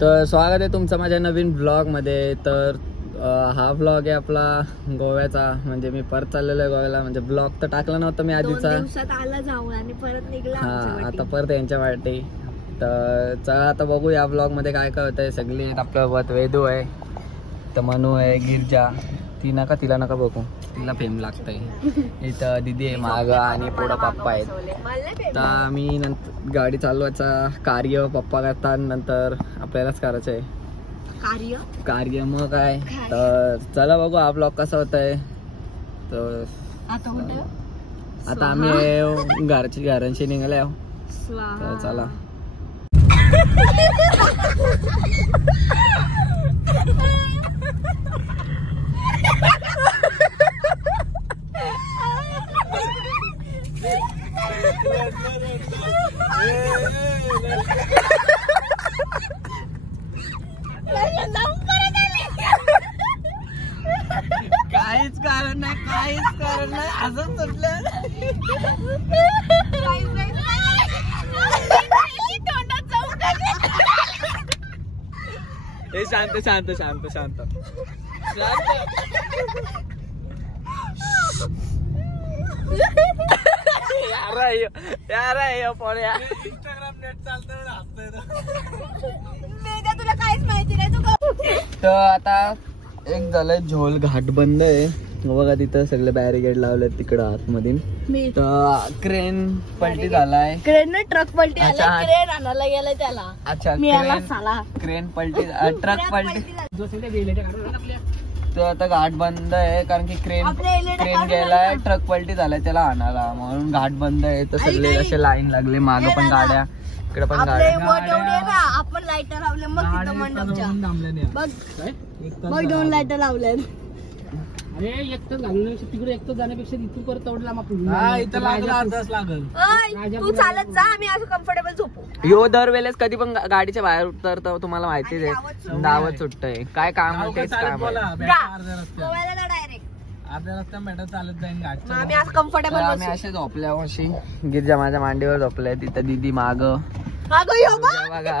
तर स्वागत आहे तुमचं माझ्या नवीन ब्लॉगमध्ये. तर हा ब्लॉग आहे आपला गोव्याचा. म्हणजे मी परत चाललेलो आहे गोव्याला. म्हणजे ब्लॉग तर टाकला नव्हता मी आधीचा. 2 दिवसात आला जाऊन आणि परत निघला. हा आता परत यांच्या वाटे. तर चला आता बघू या ब्लॉग मध्ये काय काय होतंय. सगळे आहेत आपल्यासोबत. वेदू आहे, तर मनू आहे, गिरजा. तिला नका बघू, तिला फेम लागतंय. इथं दीदी आहे माग आणि पुढं पप्पा आहेत. तर आम्ही नंतर गाडी चालवायचा कार्य पप्पा करतात, नंतर आपल्यालाच करायचं आहे कार्य. मग काय, तर चला बघू हा ब्लॉग कसा होतंय. तर आता आम्ही घरांशी निघाले आहो. तर चला काहीच कारण नाही असं सुटलं. शांत शांत शांत शांत इंस्टाग्राम नेट चालतं. तुला काहीच माहिती नाही तू. तर आता एक झालंय झोल घाट बंद आहे बघा. तिथं सगळे बॅरिकेड लावले तिकडं आतमध्ये. तर क्रेन पलटी झालाय. क्रेन ट्रक पलटी झाला. क्रेन आणायला गेलाय त्याला. अच्छा क्रेन पलटी ट्रक पलटी. तर आता घाट बंद आहे कारण की क्रेन गेलाय, ट्रक पलटी झालाय त्याला आणायला, म्हणून घाट बंद आहे. तर सगळे असे लाईन लागले, मागं पण गाड्या, इकडे पण गाड्या. आपण लाईटर लावले मग तिथं मंडपच्या बघ 2 लाईटर लावले. अरे एकटंच घालून तिकडे एकटं जाण्यापेक्षा इथून परत तेवढं आपण इथं लागल. तू चालत जा, आम्ही असं कम्फर्टेबल झोपू. यो दरवेळेस कधी पण गाडीच्या बाहेर उतरतो, तुम्हाला माहितीच आहे. दावत सुटतंय काय काम, तेच काम डायरेक्ट अर्ध्या रस्त्या भेटत चालत जाईन गाडी. आम्ही असं कम्फर्टेबल आम्ही असे झोपल्या वर्षी. गिरजा माझ्या मांडीवर झोपल्या, तिथं दीदी माग. बघा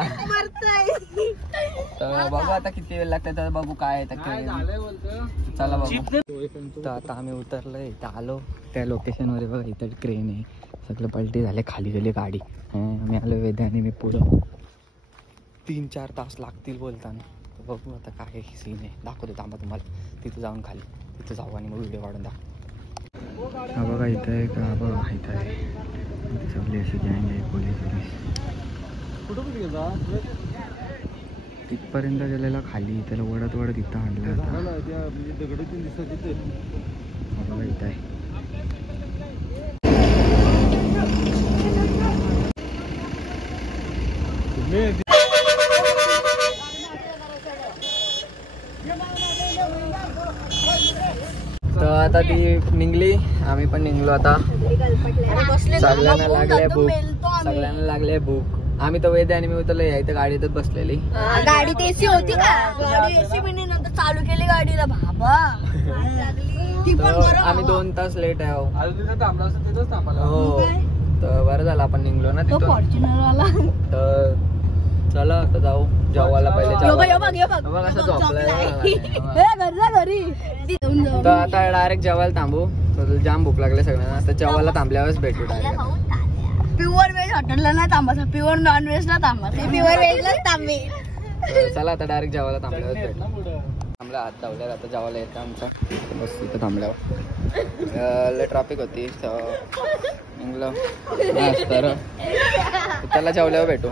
तर बघू आता किती वेळ लागते, तर बघू काय चला बघू. तर आता आम्ही उतरलोय, इथं आलो त्या लोकेशन वर. बघा इथं क्रेन आहे, सगळं पलटी झाले, खाली गेली गाडी. आम्ही आलो वेद्या आणि मी पुढं. 3-4 तास लागतील बोलताना. बघू आता काय सीन आहे, दाखवतो थांबा तुम्हाला. तिथं जाऊन खाली तिथं जाऊ आणि मग व्हिडिओ काढून दाखव. हा बघा इथं आहे का, बघा इथं आहे. सगळी अशी गँग आहे, पोलीस. तिथपर्यंत गेलेला खाली, त्याला वडत इथं आणलं. बघा इथं आहे. तर आता ती निघली, आम्ही पण निघलो आता. सगळ्यांना लागले भूक. आम्ही तर वेद आणि मी उतरलो, इथं गाडीतच बसलेली. गाडीत एसी होती का? गाडी एसी मी नंतर चालू केली गाडीला. बाबा आम्ही 2 तास लेट आहे. हो तर बरं झालं आपण निघलो ना तिथून. तर चला आता जाऊ जेवायला. पहिले बघ असं झोपलाय. तर आता डायरेक्ट जेवायला थांबू. जाम भूक लागले सगळ्यांना. तर जेवायला थांबल्यावरच भेटू डायरेक्ट. प्युअर व्हेज हॉटेलला नाही थांबायचं, प्युअर नॉन व्हेज ला थांबायचं. प्युअर व्हेज ला थांबे. चला आता डायरेक्ट जेवायला थांबल्यावर भेटू. थांबला हात धावल्यावर आता जेवायला येतं आमचा. बस इथं थांबल्यावर लय ट्रॅफिक होती निघलं. तर त्याला जेवल्यावर भेटू.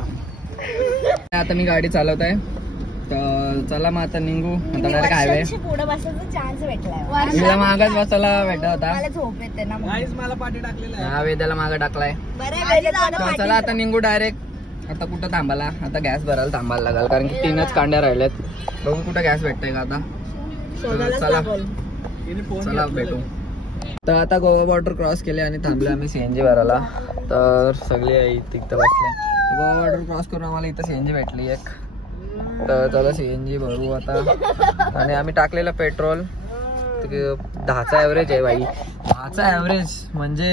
आता मी गाडी चालवत आहे. तर चला मग आता निघू. आता डायरेक्ट हायवे. पुढे बसायचा चान्स भेटलाय. तुला मागच बसायला भेटत होता. मला झोप येते ना. मला पाठी टाकलेलं आहे. हा वेदाला मागं टाकलाय. चला आता निघू डायरेक्ट. आता कुठं थांबायला, आता गॅस भरायला थांबायला लागेल कारण की 3च कांड्या राहिल्यात. बघू कुठं गॅस भेटतंय का आता. चला भेटू. तर आता गोवा बॉर्डर क्रॉस केले आणि थांबले आम्ही CNG भरायला. तर सगळे तिथं बसले. गोवा बॉर्डर क्रॉस करून आम्हाला इथं CNG भेटली एक. तर चला CNG भरू आता. आणि आम्ही टाकलेलं पेट्रोल 10चा ॲव्हरेज आहे बाई. 10चा ॲव्हरेज म्हणजे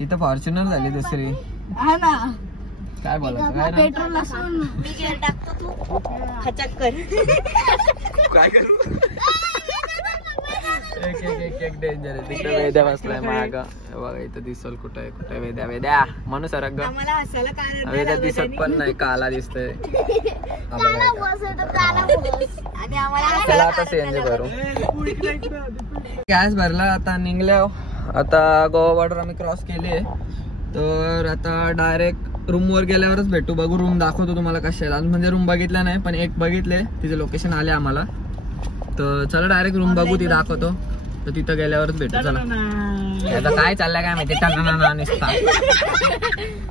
इथं फॉर्च्युनर झाली दुसरी. काय बोलायचं काय ना? पेट्रोल असून मी गेअर टाकतो तू खचक कर. काय करू? एक डेंजर आहे. तिकडे वेद्या बसलाय माग. बघा इथं दिसल कुठे कुठे वेद्या वेद्या म्हणून सरक ग. आम्हाला हसायला कारण वेद्या दिसत पण नाही काला दिसतंय. हा बघा आणि आम्हाला त्याला आता सीएनजी भरू. गॅस भरला आता निघल्या. आता गोवा बॉर्डर आम्ही क्रॉस केली. तर आता डायरेक्ट रूम वर गेल्यावरच भेटू. बघू रूम दाखवतो तुम्हाला कशा आहे. म्हणजे रूम बघितला नाही पण एक बघितले तिचे लोकेशन आले आम्हाला. तर चला डायरेक्ट रूम बघू ती दाखवतो. तर तिथं गेल्यावरच भेटू. चला आता काय चाललंय काय माहिती नुसता.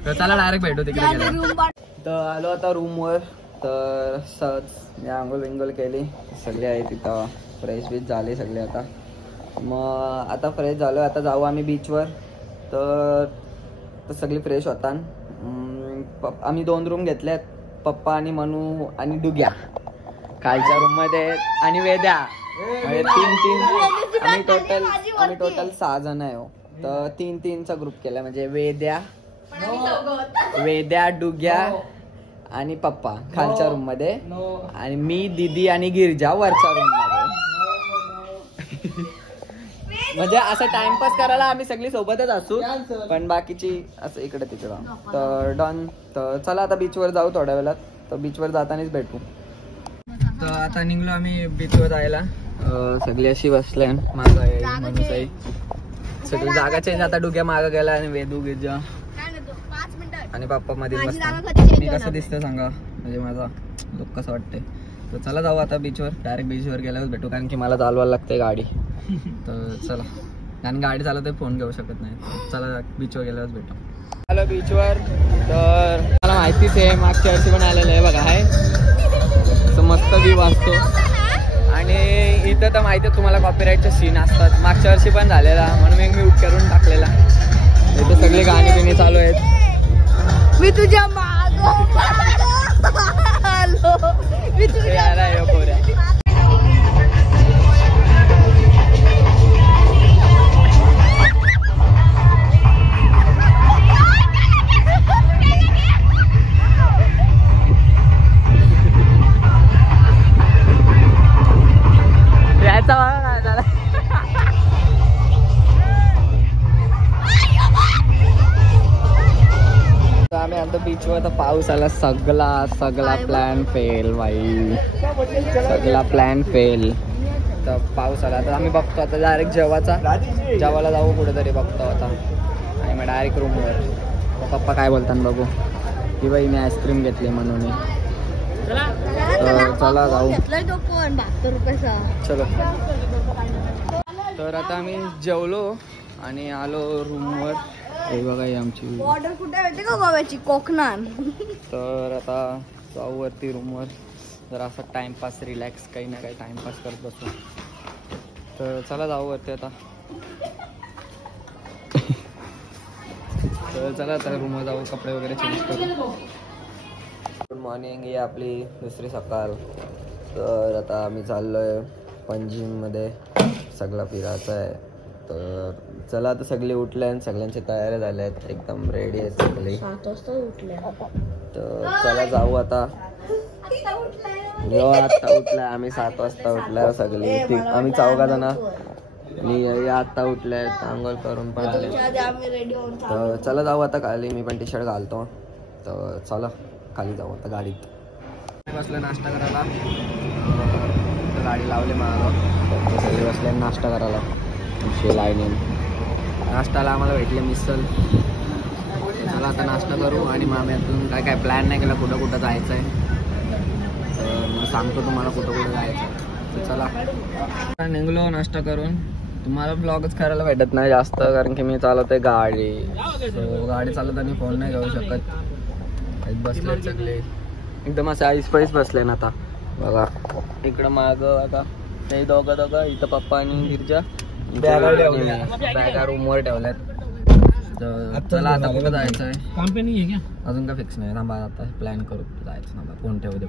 तर चला डायरेक्ट भेटू तिकडे गेल्यावर. तर आलो आता रूम वर. तर सहज आंघोळ विंगोल केली सगळे आहे तिथं. फ्रेश बीच झाले सगळे. आता मग आता फ्रेश झालो. आता जाऊ आम्ही बीचवर. तर सगळी फ्रेश होता. आम्ही 2 रूम घेतल्यात. पप्पा आणि मनू आणि डुग्या खालच्या रूम मध्ये आणि वेद्या म्हणजे 3 आम्ही टोटल 6 जण आहे. तर 3-3चा ग्रुप केला. म्हणजे वेद्या डुग्या आणि पप्पा खालच्या रूम मध्ये आणि मी दीदी आणि गिरजा वरच्या रूम मध्ये. म्हणजे असं टाइमपास करायला आम्ही सगळी सोबतच असू पण बाकीची असं इकडे तिकडं. तर डन. तर चला आता बीचवर जाऊ थोड्या वेळात. तर बीचवर जातानाच भेटू. तर आता निघलो आम्ही बीचवर जायला. सगळी अशी बसले. माझा आहे माणूस आहे सगळी जागा चेंज. आता डुग्या मागं गेला आणि वेदू गिरजा आणि पप्पा मध्ये बसतात. मी कसं दिसतं सांगा. म्हणजे माझा लुक कसं वाटतंय. तर चला जाऊ आता बीचवर. डायरेक्ट बीचवर गेल्यावर भेटू कारण की मला चालवायला लागते गाडी. तर चला कारण गाडी चालवते फोन घेऊ शकत नाही. चला बीचवर गेल्यावर भेटू. आलो बीचवर. तर मला माहितीच आहे मागच्या वर्षी पण आलेलं आहे बघा. आहे मस्त व्ह्यू असतो. आणि इथं तर माहिती आहे तुम्हाला कॉपीराईटचे सीन असतात. मागच्या वर्षी पण झालेला म्हणून मी म्यूट करून टाकलेला. इथे सगळे गाणी बिणी चालू आहेत. मी तुझ्या मागं आलो. मी तुझ्या पोऱ्या. आम्ही आता बीचवर. तर पाऊस आला. सगळा प्लॅन फेल भाई. सगळा प्लॅन फेल. तर पाऊस आला. तर आम्ही बघतो आता डायरेक्ट जेवायला जाऊ कुठेतरी बघतो आता. आणि मग डायरेक्ट रूमवर. पप्पा काय बोलतात बघू. की बाई मी आईस्क्रीम घेतली म्हणून. तर चला जाऊ. 72 रुपयाचा. चलो. तर आता आम्ही जेवलो आणि आलो रूमवर. हे बघा ही आमची ऑर्डर कुठे होते का गोव्याची कोकणात. तर आता जाऊ वरती रूमवर. जर असा टाइमपास रिलॅक्स काही ना काही टाइमपास करत बसू. तर चला जाऊ वरती आता. तर चला आता रूमवर जाऊ. कपडे वगैरे चेंज करू. Good morning. ही आपली दुसरी सकाळ. तर आता आम्ही चाललोय पणजीमध्ये. सगळा फिरायचं आहे. तर चला आता सगळे उठले आणि सगळ्यांची तयारी झाल्या आहेत. एकदम रेडी आहेत सगळे. 7 वाजता उठले. तर चला जाऊ आता. आत्ता उठलाय. आम्ही 7 वाजता उठलाय सगळे. आम्ही 4 जण आणि आत्ता उठलाय. आंघोळ करून पण आले. तर चला जाऊ आता खाली. मी पण टी-शर्ट घालतो. तर चला खाली जाऊ आता गाडीत. बसले नाश्ता करायला. गाडी लावली मागं. सगळे बसले नाश्ता करायला. लाईनीन नाश्त्याला आम्हाला भेटले मिसल. चला आता नाश्ता करू. आणि मग आम्ही अजून काय प्लॅन नाही केला कुठं कुठं जायचं आहे. तर मग सांगतो तुम्हाला कुठं कुठं जायचं. तर चला निघलो नाश्ता करून. तुम्हाला ब्लॉगच करायला भेटत नाही जास्त कारण की मी चालवते गाडी. गाडी चालवताना फोन नाही घेऊ शकत. बसले सगळे एकदम असे ऐस बसले ना. आता बघा इकडं मागं आता ते दोघं इथं पप्पा आणि गिरजा बॅगा रूमवर ठेवल्यात. तर चला आता कुठं जायचं आहे. काम पे नाही आहे क्या अजून का फिक्स नाही. थांबा आता प्लॅन करू जायचं. ना फोन ठेवू दे.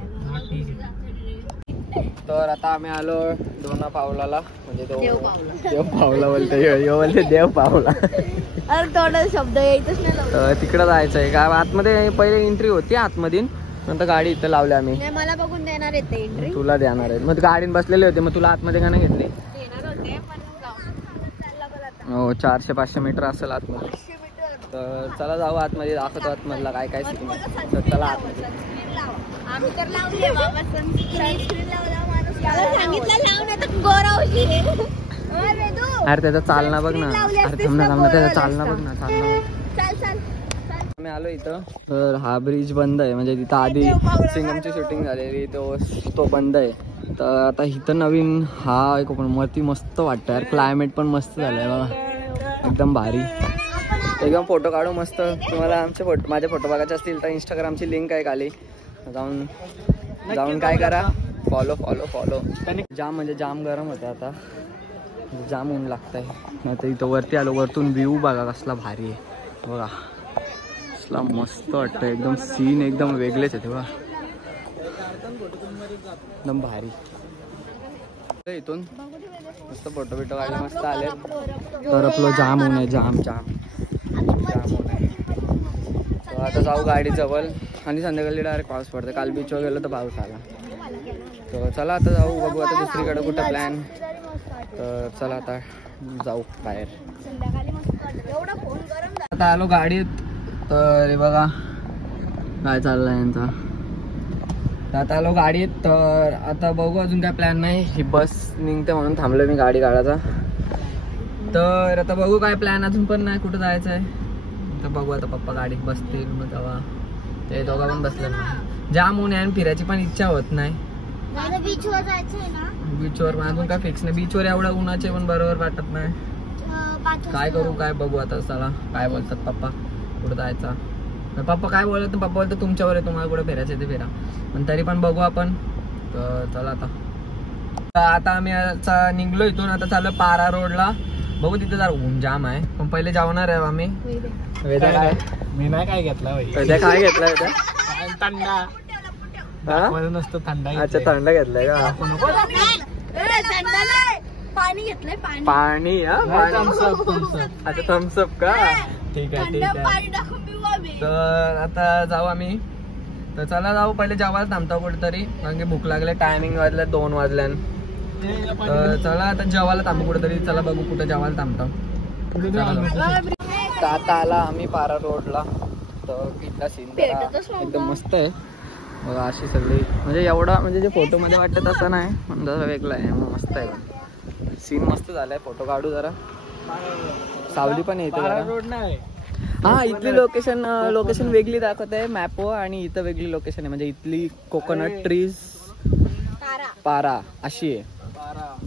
तर आता आम्ही आलो दोना पावलाला. म्हणजे तो देव पावला बोलतो. बोलते देव पावला. अरे थोडा शब्द यायचंच नाही लावला. तर तिकडं जायचं आहे का आतमध्ये पहिले एंट्री होती आतमध्ये नंतर गाडी इथं लावली आम्ही. नाही मला बघून देणार आहेत ते एंट्री. तुला देणार आहे मग गाडीत बसलेले होते मग तुला आतमध्ये का नाही घेतली. देणार होते पण चालला बघ आता. हो 400-500 मीटर असेल आतमध्ये. 500 मीटर. तर चला जाऊ आतमध्ये दाखवतो आतमधला काय काय सीन तर चला आतमध्ये. आम्ही तर लावली बाबा सनस्क्रीन लावला माणूस. त्याला सांगितलं लावून आता गोरा होशील. अरे त्याचा चालना बघ ना. अरे थांब ना त्याचा चालना बघ ना चालना. चाल चाल. आम्ही आलो इथं तर हा ब्रिज बंद आहे म्हणजे तिथं आधी सिंगमची शूटिंग झालेली तो बंद आहे. तर आता इथं नवीन हा एक वरती मस्त वाटतं यार. क्लायमेट पण मस्त झालंय बघा एकदम भारी. एकदम फोटो काढू मस्त. तुम्हाला आमचे माझे फोटो बघायचे असतील तर इंस्टाग्रामची लिंक आहे खाली जाऊन काय करा फॉलो. जाम म्हणजे जाम गरम होतं आता जाम ऊन लागतंय. आता इथं वरती आलो वरतून व्ह्यू बघा कसला भारी आहे बघा. कसला मस्त वाटतं एकदम सीन एकदम वेगळेच आहे बघा एकदम भारी. इथून मस्त फोटो बिटो काढले मस्त आले. तर आपलं जाम ऊन आहे जाम ऊन आहे. तर आता जाऊ गाडी जवळ आणि संध्याकाळी डायरेक्ट पाऊस पडतो. काल बीचवर गेलो तर पाऊस आला. तर चला आता जाऊ बघू आता दुसरीकडे कुठं प्लॅन. तर चला आता जाऊ बाहेर. आता आलो गाडीत तर हे बघा काय चाललंय यांचा. तर आता आलो गाडीत तर आता बघू अजून काय प्लॅन नाही. ही बस निघते म्हणून थांबलो मी गाडी काढायचा. तर आता बघू काय प्लॅन अजून पण नाही कुठं जायचं आहे. तर बघू आता पप्पा गाडीत बसतील मग तेव्हा ते दोघा पण बसले ना. जाम ऊन आहे आणि फिरायची पण इच्छा होत नाही. बीचवर जायचंय ना. बीचवर अजून काय फिक्स नाही. बीचवर एवढ्या उन्हाचे पण बरोबर वाटत नाही. काय करू काय बघू आता. चला काय बोलतात पप्पा कुठं जायचा. पप्पा काय बोलत पप्पा बोलतात तुमच्यावर आहे तुम्हाला कुठं फिरायचं ते फिरा. पण तरी पण बघू आपण. तर चला आता आम्ही निघलो इथून. आता चाललो पारा रोडला. बघू तिथे जरा ऊन जाम आहे पण पहिले जाणार आहे आम्ही. वेद्या काय मी नाही काय घेतला वेद्या काय घेतला वेद्या थंडा नसतं थंडा. अच्छा थंड घेतलाय का. पाणी घेतलंय पाणी अच्छा थम्सअप का. ठीक आहे तर आता जाऊ आम्ही. तर चला जाऊ पहिले जेवायला थांबतो कुठेतरी कारण की भूक लागले. टायमिंग वाजले 2 वाजल्यान. तर चला आता जेवायला थांबू कुठेतरी. चला बघू कुठे जेवायला थांबतो. तर आता आला आम्ही पारा रोडला. तर इथला सीन एकदम मस्त आहे बघा. अशी सगळी म्हणजे एवढा म्हणजे जे फोटो मध्ये वाटतं तसं नाही पण जरा वेगळं आहे मस्त आहे. सीन मस्त झालाय. फोटो काढू जरा. सावली पण येते रोड नाही. हा इथली लोकेशन वेगळी दाखवत आहे मॅपवर आणि इथं वेगळी लोकेशन आहे. म्हणजे इथली कोकोनट ट्रीज पारा अशी आहे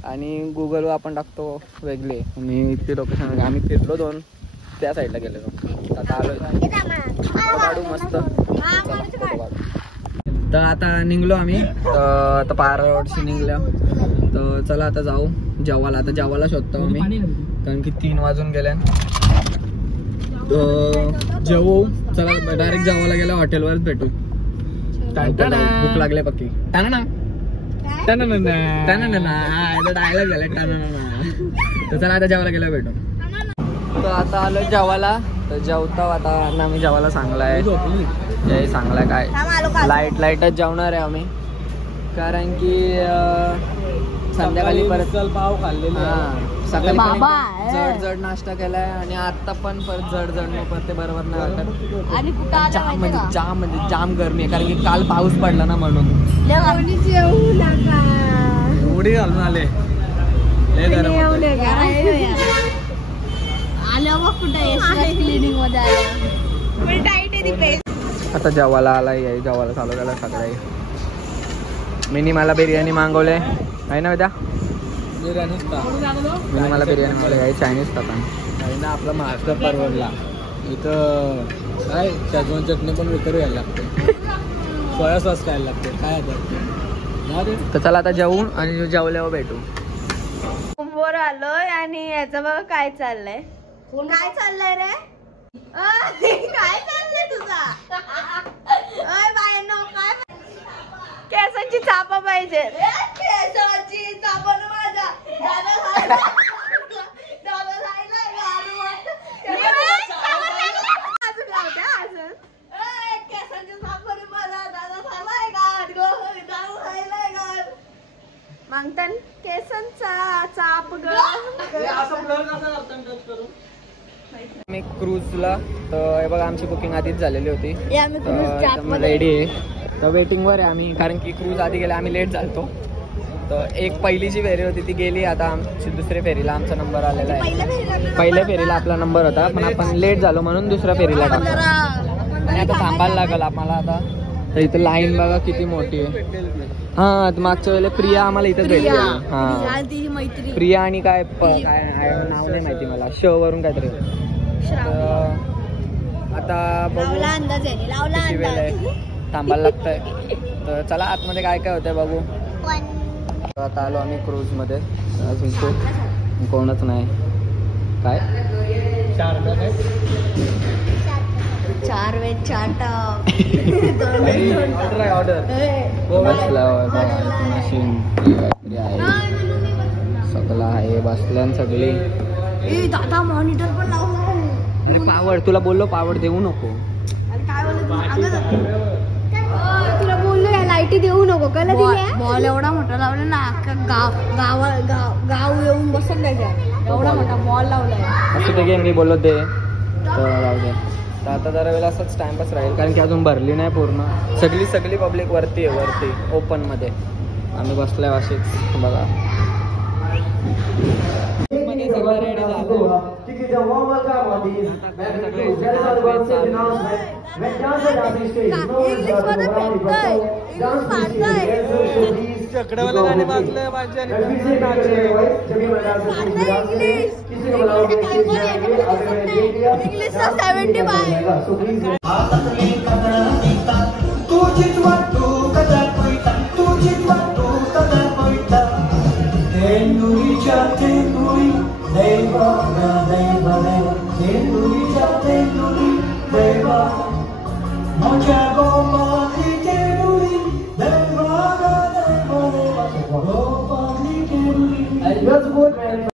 आणि गुगलवर आपण टाकतो वेगळे आणि इथली लोकेशन. आम्ही फिरलो 2 त्या साईडला गेलेलो. आता आलो काढू मस्त. तर आता निघलो आम्ही. आता पारा रोडशी निघलो. तर चला आता जाऊ जेवायला. आता जेवायला शोधतो आम्ही कारण की 3 वाजून गेल्या. जेवू चला डायरेक्ट जेवायला गेला हॉटेलवरच भेटू. भूक लागले पक्की. डायलॉग झाला तर चला आता जेवायला गेला भेटू. तर आता आलो जेवायला. तर जेवता आता आम्ही जेवायला चांगलाय चांगलाय काय लाईटच जेवणार आहे आम्ही कारण की संध्याकाळी परत पाव खाल्लेले. सकाळी जड नाश्ता केलाय आणि आता पण परत जड परत ते बरोबर नाही वाटत. आणि जाम गरमी आहे कारण की काल पाऊस पडला ना म्हणून. उडी घालून आले आता जेवायला आलाय. जेवायला चालू झाला सगळ्या. मिनी मला बिर्याणी मागवले आहे ना उद्या. मिनी मला बिर्याणी मागवली चायनीज खाताना. काही ना आपला महाराष्ट्र परवडला. इथं काय शेजवान चटणी पण विकत घ्यायला लागते. सोया सॉस खायला लागते. काय तर चला आता जेवून आणि जेवल्यावर भेटू. वर आलोय आणि याचं बघा काय चाललंय. काय चाललंय रे. काय चाललंय तुझा. बायांनो काय केसांची चापा पाहिजे. केसांची चापा माझ्या मी क्रूजला तर हे बघा आमची बुकिंग आधीच झालेली होती हे आम्ही cruise च्या आतमध्ये रेडी आहे तर वेटिंगवर आहे आम्ही कारण की क्रूज आधी गेले आम्ही लेट झालतो तर एक पहिली जी फेरी होती ती गेली आता आमची दुसऱ्या फेरीला आमचा नंबर आलेला आहे पहिल्या फेरीला आपला नंबर होता पण आपण लेट झालो म्हणून दुसऱ्या फेरीला टाकलो आणि आता थांबायला लागल आम्हाला आता तर इथे लाईन बघा किती मोठी आहे हा मागच्या वेळेला प्रिया आम्हाला इथेच भेटली हा तिची मैत्री प्रिया आणि काय नाव नाही माहिती मला श वरून काहीतरी आता बघू लावला अंदाज आहे लावला किती वेळ अंदाज आहे थांबायला लागतंय तर चला आतमध्ये काय काय होतंय बघू आता आलो आम्ही क्रूज मध्ये अजून खूप कोणच नाही काय 4 वेज 4 टॉप ऑर्डर आहे ऑर्डर सगळं आहे बसल्यान सगळी दादा मॉनिटर पण लावला पावड तुला बोललो पावड देऊ नको काय तुला बोललो या लाईटी देऊ नको कला दिल्या बॉल एवढा मोठा लावला ना गाव येऊन बसत त्याच्या एवढा मोठा बॉल लावलाय असं ते गेम मी बोललो दे तर जाऊ दे तर आता जरा वेळेला असंच टाइमपास राहील कारण की अजून भरली नाही पूर्ण सगळी पब्लिक वरती आहे वरती ओपन मध्ये आम्ही बसलोय अशीच बघा सगळं रेडी झालं चकड्यावाला गाणे वाजले माझ्या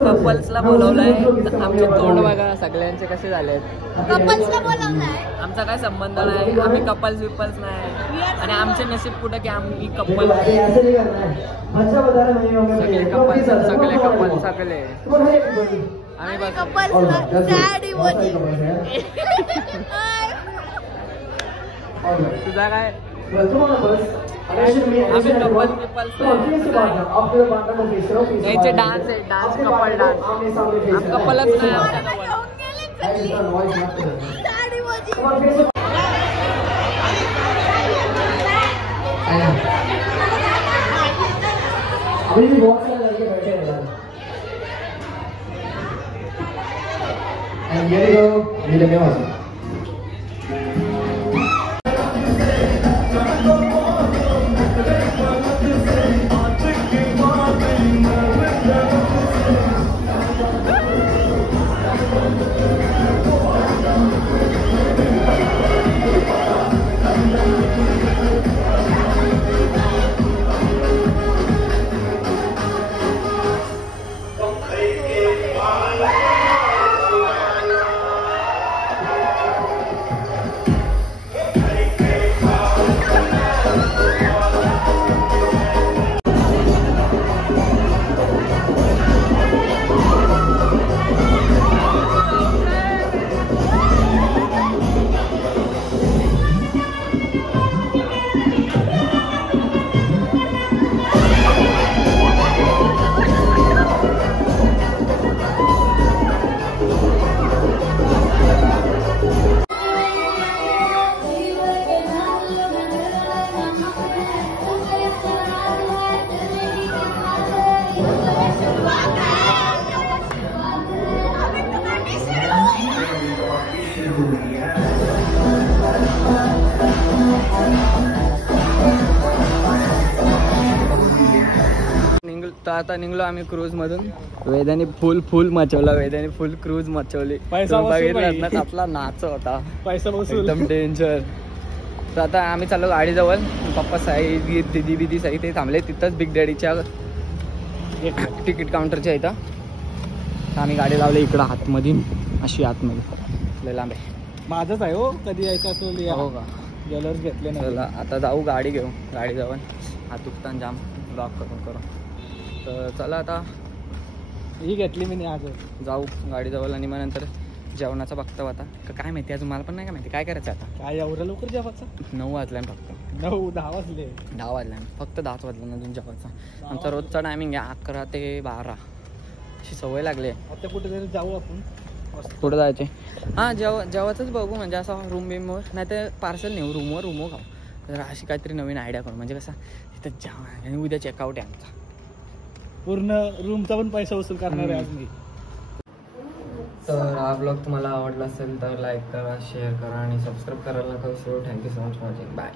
कपल्सला बोलवलंय आमचे तोंड बघा सगळ्यांचे कसे झालेत कपल्सला बोलवलाय आमचा काय संबंध नाही आम्ही कपल्स विपल्स नाही आणि आमचे नशीब कुठं की आम्ही कपल सगळे कपल आम्ही बस तुझा काय आम्ही कपल विपल्स याचे डान्स आहे डान्स कपल डान्स आम कपलच नाही अभी भी बहुत सारे लड़के बैठे हैं यार एंड ये लो नीले में वाला तर आता निघलो आम्ही क्रूज मधून वेदाने फुल मचवला वेदाने फुल क्रूज मचवली बघितलं ना आपला नाच होता पैसा एकदम डेंजर तर आता आम्ही चाललो गाडीजवळ पप्पा साई दिदी बिदी साई ते थांबले तिथंच बिग डॅडीच्या तिकीट काउंटरच्या इथं आम्ही गाडी लावली इकडं आतमध्ये अशी आतमध्ये लय लांब आहे माझंच आहे हो कधी यायचं असेल हो का ज्वेलर्स घेतले ना चला आता जाऊ गाडी घेऊ गाडीजवळ हात दुखताना जाम ब्लॉक करून तर चला आता ही घेतली मी आज. जाऊ गाडी जवळ आणि मग नंतर जेवणाचा बघतो आता काय माहिती अजून मला पण नाही काय माहिती काय करायचं आता. काय एवढं लवकर जेवायचं? 9 वाजल्या फक्त 9-10 वाजले. 10 वाजल्या फक्त 10 वाजल्या अजून जेवायचा. आमचा रोजचा टायमिंग आहे 11 ते 12 अशी सवय लागली आहे. आता कुठेतरी जाऊ आपण. कुठं जायचे हां जेवायचंच बघू म्हणजे असं रूम बिमवर नाही तर पार्सल नेऊ रूमवर खाऊ. तर अशी काहीतरी नवीन आयडिया करू म्हणजे कसं तिथं जेवण आणि उद्या चेकआउट आहे आमचा. पूर्ण रूमचा पण पैसा वसूल करणार आहे आज मी. तर हा ब्लॉग तुम्हाला आवडला असेल तर लाईक करा शेअर करा आणि सबस्क्राईब करायला नका विसरू. Thank you so much watching bye.